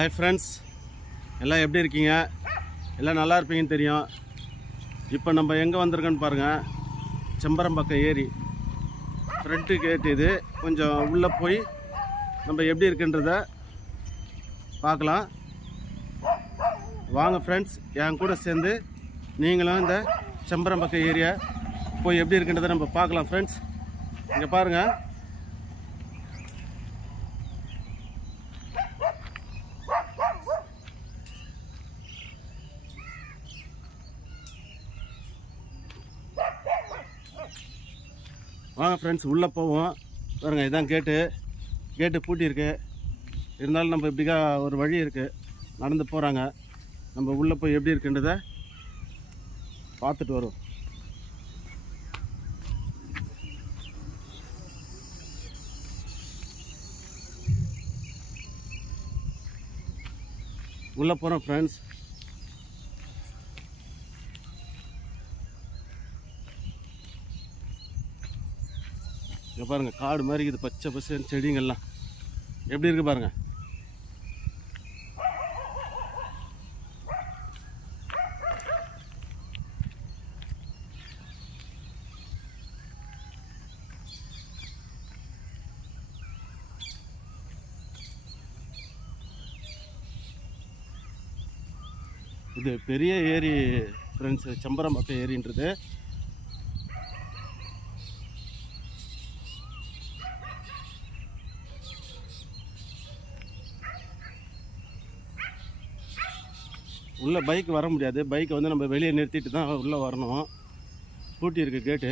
Hi friends எல்லாம் எப்படி இருக்கீங்க? எல்லாம் நல்லா இருப்பீங்கன்னு தெரியும். இப்போ நம்ம எங்கே வந்திருக்கோன்னு பாருங்கள் செம்பரம்பாக்கம் ஏரி. ஃப்ரண்ட்டு கேட் இது. கொஞ்சம் உள்ளே போய் நம்ம எப்படி இருக்குன்றத பார்க்கலாம். வாங்க ஃப்ரெண்ட்ஸ் என் கூட சேர்ந்து நீங்களும் இந்த செம்பரம்பாக்கம் ஏரியா போய் எப்படி இருக்குன்றதை நம்ம பார்க்கலாம் ஃப்ரெண்ட்ஸ் இங்கே பாருங்கள் வாங்க ஃப்ரெண்ட்ஸ் உள்ளே போவோம். பாருங்கள் இதான் கேட்டு கேட்டு பூட்டியிருக்கு. இருந்தாலும் நம்ம இப்படிக்கா ஒரு வழி இருக்குது நடந்து போகிறாங்க நம்ம உள்ளே போய் எப்படி இருக்குன்றதை பார்த்துட்டு வரும் உள்ளே போகிறோம் ஃப்ரெண்ட்ஸ் பாருங்கள் காடு மாதிரி இருக்குது பச்சை பசேன்னு செடிங்கள்லாம். எப்படி இருக்கு பாருங்க. இது பெரிய ஏரி ஃப்ரெண்ட்ஸ் செம்பரம்பாக்கம் ஏரின்றது. உள்ளே பைக் வர முடியாது. பைக்கை வந்து நம்ம வெளியே நிறுத்திட்டு தான் உள்ளே வரணும். பூட்டி இருக்குது கேட்டு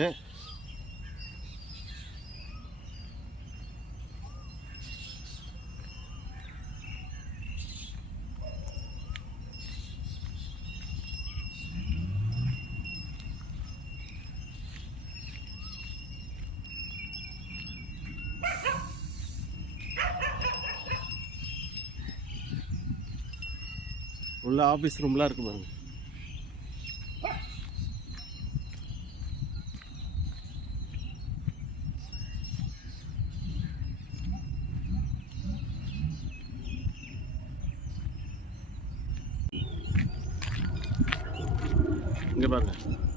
உள்ள ஆஃபீஸ் ரூம்லாம் இருக்கு பாருங்க. இங்கே பாருங்கள்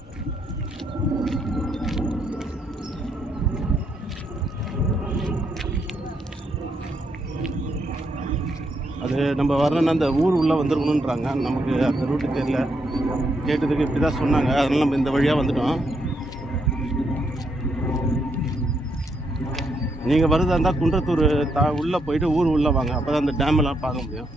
நம்ம வரணும்னா அந்த ஊர் உள்ளே வந்துருக்கணுன்றாங்க நமக்கு அந்த ரூட்டு தெரியல. கேட்டதுக்கு இப்படி தான் சொன்னாங்க. அதனால் நம்ம இந்த வழியாக வந்துட்டோம். நீங்கள் வருதா இருந்தால் குன்றத்தூர் தா உள்ளே போயிட்டு ஊர் உள்ளே வாங்க. அப்போ தான் அந்த டேமெல்லாம் பார்க்க முடியும்.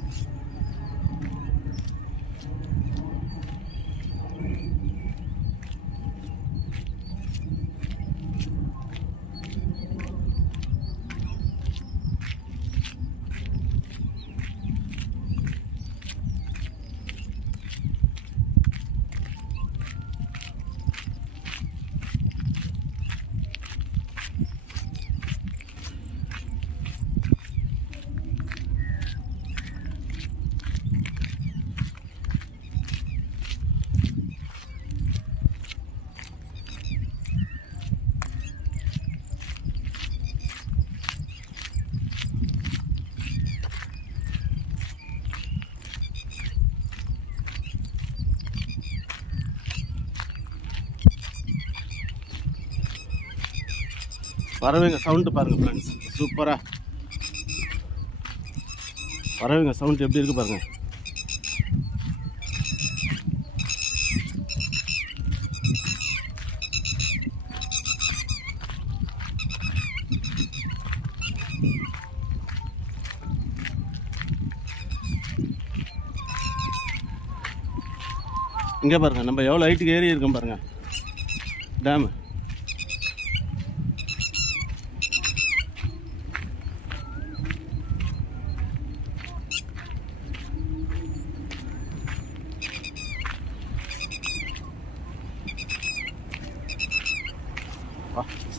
பறவைங்க சவுண்டு பாருங்கள் ஃப்ரெண்ட்ஸ் சூப்பராக பறவைங்க சவுண்ட் எப்படி இருக்கு பாருங்கள் இங்கே பாருங்கள் நம்ம எவ்வளோ ஹைட்டுக்கு ஏறி இருக்கோம் பாருங்கள் டேமு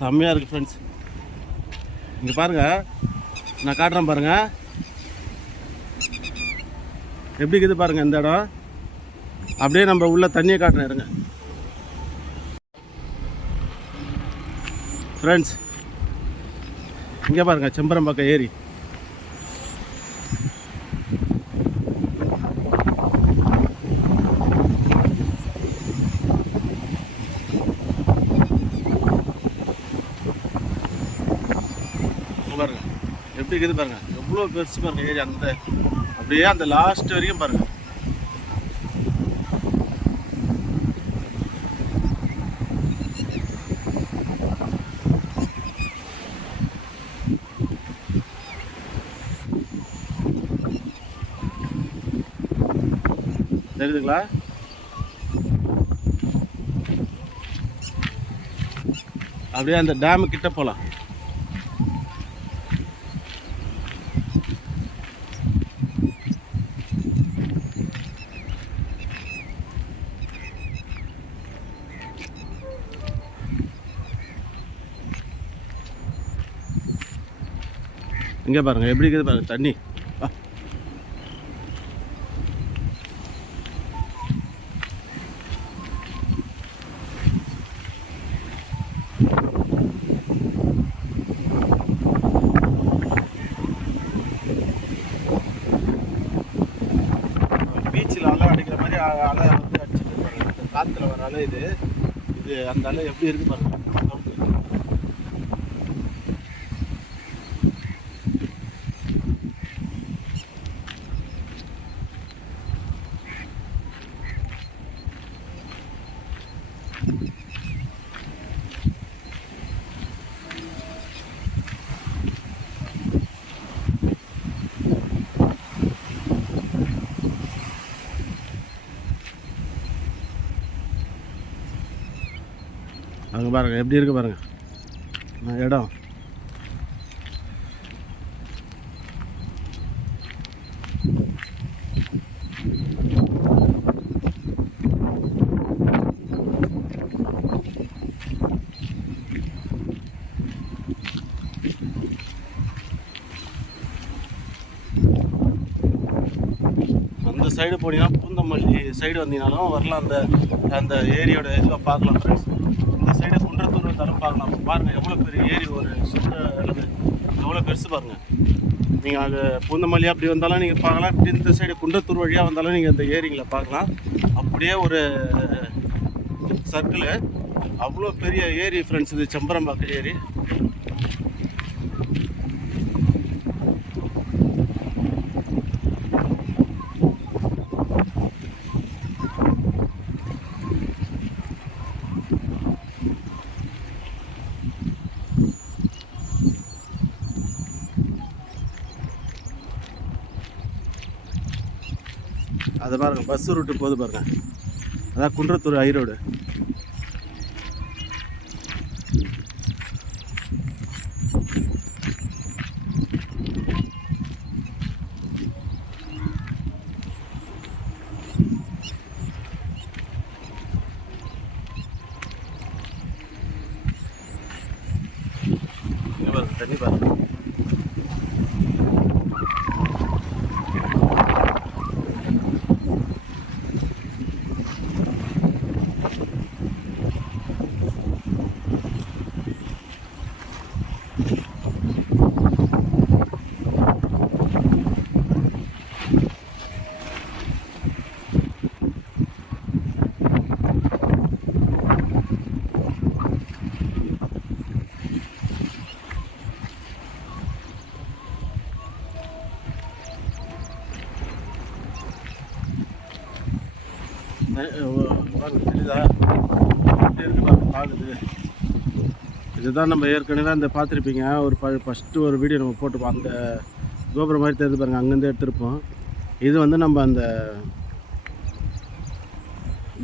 செம்மையாக இருக்குது ஃப்ரெண்ட்ஸ் இங்கே பாருங்கள் நான் காட்டுறேன் பாருங்கள் எப்படி இருக்குது பாருங்கள் இந்த இடம். அப்படியே நம்ம உள்ள தண்ணியை காட்டுறேன் இருங்க. ஃப்ரெண்ட்ஸ் இங்கே பாருங்கள் செம்பரம்பாக்கம் ஏரி அங்கே பாருங்க எப்படி இருக்குது பாருங்க. எவ்வளோ பெருசு பாருங்க ஏரி அந்த அப்படியே அந்த லாஸ்ட் வரைக்கும் பாருங்க. தெரியுதுங்களா? அப்படியே அந்த டேமு கிட்ட போகலாம் இங்கே பாருங்கள் எப்படி இருக்குது பாருங்கள் தண்ணி. பீச்சில் அலை அடிக்கிற மாதிரி அலை வந்து அடிச்சுட்டு காற்றுல வர அலை இது. இது அந்த அலை எப்படி இருக்கு பாருங்க. அங்கே பாருங்கள் எப்படி இருக்கு பாருங்கள் இடம்? அந்த சைடு போனீங்கன்னா பூந்தமல்லி சைடு வந்தீங்கனாலும் வரலாம். அந்த அந்த ஏரியோட இதில் பார்க்கலாம் ஃப்ரெண்ட்ஸ் குன்றத்தூர் வந்தாலும் பார்க்கலாம் அப்போ பாருங்கள் எவ்வளோ பெரிய ஏரி ஒரு சுத்த அளவு எவ்வளோ பெருசு பாருங்கள் நீங்கள் அது பூந்தமல்லி அப்படி வந்தாலும் நீங்கள் பார்க்கலாம். இப்படி இந்த சைடு குன்றத்தூர் வழியாக வந்தாலும் நீங்கள் இந்த ஏரிங்களை பார்க்கலாம். அப்படியே ஒரு சர்க்கிள் அவ்வளோ பெரிய ஏரி ஃப்ரெண்ட்ஸ் இது செம்பரம்பாக்கம் ஏரி. அதை பாருங்க பஸ் ரூட்டு போது பாருங்க. அதான் குன்றத்தூர் ஐரோடு தண்ணி பாருங்க. தெரியுதா? எப்படி இருக்கு பாருங்க ஆகுது இதுதான் நம்ம ஏற்கனவே அந்த பார்த்துருப்பீங்க. ஒரு ப ஃபஸ்ட்டு ஒரு வீடியோ நம்ம போட்டு அந்த கோபுரம் மாதிரி தெரிஞ்சு பாருங்கள் அங்கேருந்து எடுத்திருப்போம். இது வந்து நம்ம அந்த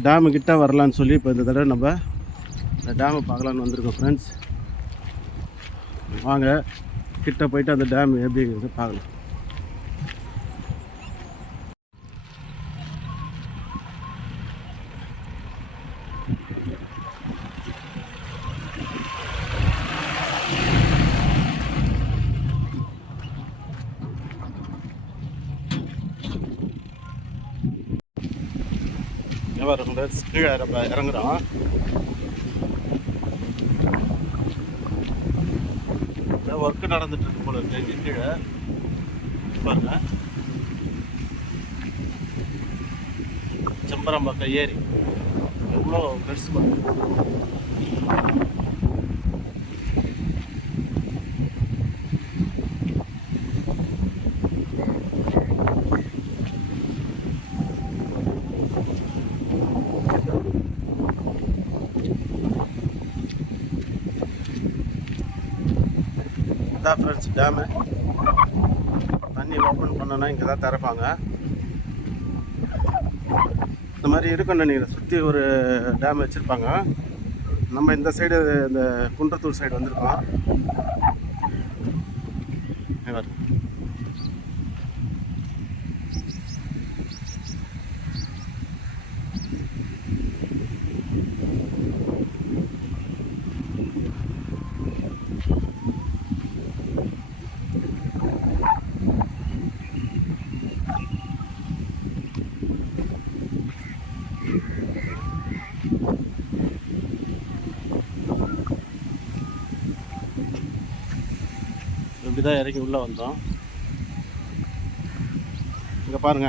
டேமு கிட்ட வரலான்னு சொல்லி இப்போ இந்த தடவை நம்ம இந்த டேமை பார்க்கலான்னு வந்திருக்கோம் ஃப்ரெண்ட்ஸ் வாங்க கிட்ட போயிட்டு அந்த டேம் எப்படி இருக்குது பார்க்கலாம் வியாபாரம் ஃப்ரெண்ட்ஸ் கீழே நம்ம இறங்குறோம் ஒர்க்கு நடந்துட்டு இருக்கு போல இருக்கு கீழே பாருங்க செம்பரம்பாக்கம் ஏரி எவ்வளோ பெருசு பாருங்க இதான் ஃப்ரெண்ட்ஸ் டேமு தண்ணி ஓப்பன் பண்ணோன்னா இங்கே தான் திறப்பாங்க. இந்த மாதிரி இருக்கணும் நீங்கள் சுற்றி ஒரு டேம் வச்சுருப்பாங்க. நம்ம இந்த சைடு இந்த குன்றத்தூர் சைடு வந்திருக்கோம் இங்க பாருங்க. இப்படி தான் இறங்கி உள்ளே வந்தோம். இங்கே பாருங்க.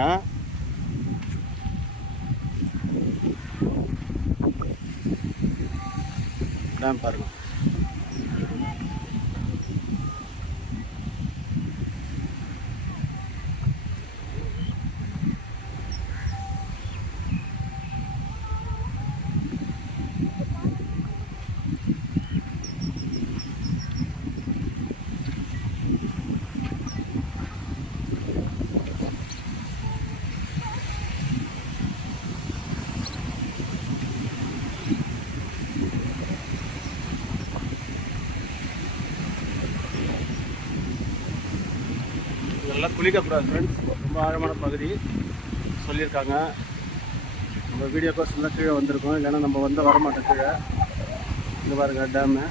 டேம் பாருங்கள் இதெல்லாம் குளிக்கக்கூடாது ஃப்ரெண்ட்ஸ் ரொம்ப ஆழமான பகுதி சொல்லியிருக்காங்க. நம்ம வீடியோ கோர்ஸ் கீழே வந்திருக்கோம். இல்லைன்னா நம்ம வந்து வரமாட்டோம் கீழே. இங்கே பாருங்கள் டேமு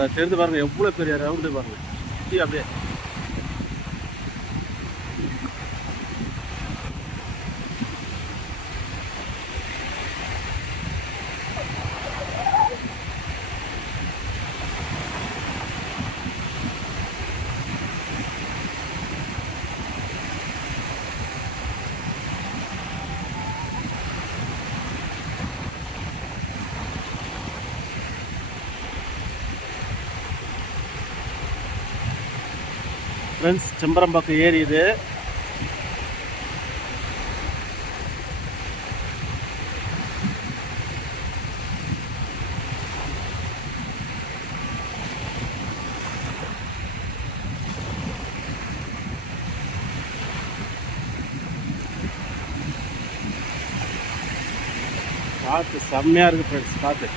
அதை தெரிந்து பாருங்க எவ்வளோ பெரிய ரவுண்டு பாருங்கள் சுற்றி அப்படியே. ஃப்ரெண்ட்ஸ் செம்பரம்பாக்கம் ஏரி இது. காற்று செம்மையாக இருக்குது ஃப்ரெண்ட்ஸ் காற்று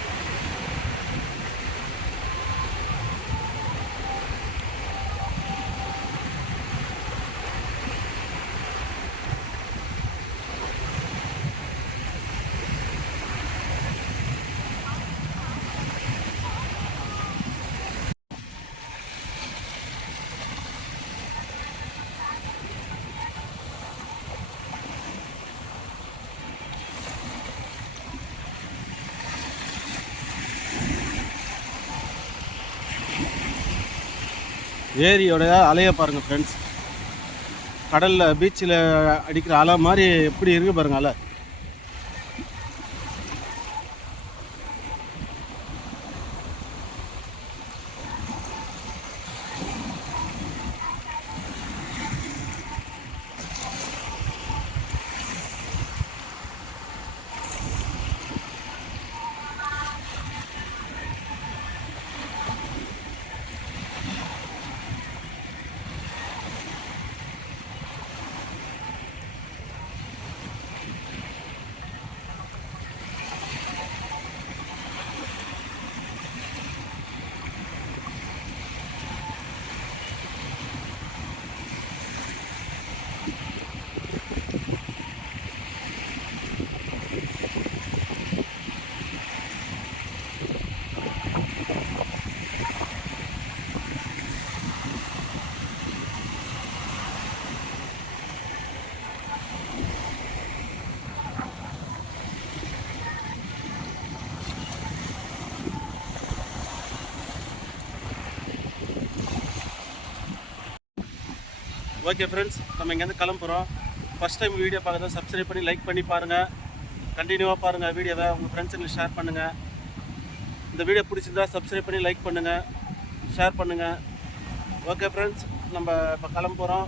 ஏரியோட அலையை பாருங்கள் ஃப்ரெண்ட்ஸ் கடலில் பீச்சில் அடிக்கிற அலை மாதிரி எப்படி இருக்குது பாருங்கள் அலை. ஓகே ஃப்ரெண்ட்ஸ் நம்ம இங்கேருந்து கிளம்புறோம். ஃபஸ்ட் டைம் வீடியோ பார்க்குறத சப்ஸ்கிரைப் பண்ணி லைக் பண்ணி பாருங்கள் கண்டினியூவாக பாருங்கள் வீடியோவை. உங்கள் ஃப்ரெண்ட்ஸுங்களுக்கு ஷேர் பண்ணுங்கள் இந்த வீடியோ பிடிச்சிருந்தா சப்ஸ்கிரைப் பண்ணி லைக் பண்ணுங்கள் ஷேர் பண்ணுங்கள் ஓகே ஃப்ரெண்ட்ஸ் நம்ம இப்போ கிளம்புறோம்.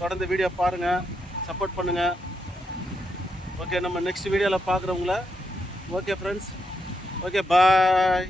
தொடர்ந்து வீடியோ பாருங்கள் சப்போர்ட் பண்ணுங்கள் ஓகே நம்ம நெக்ஸ்ட் வீடியோவில் பார்க்குறவங்கள ஓகே ஃப்ரெண்ட்ஸ் ஓகே பாய்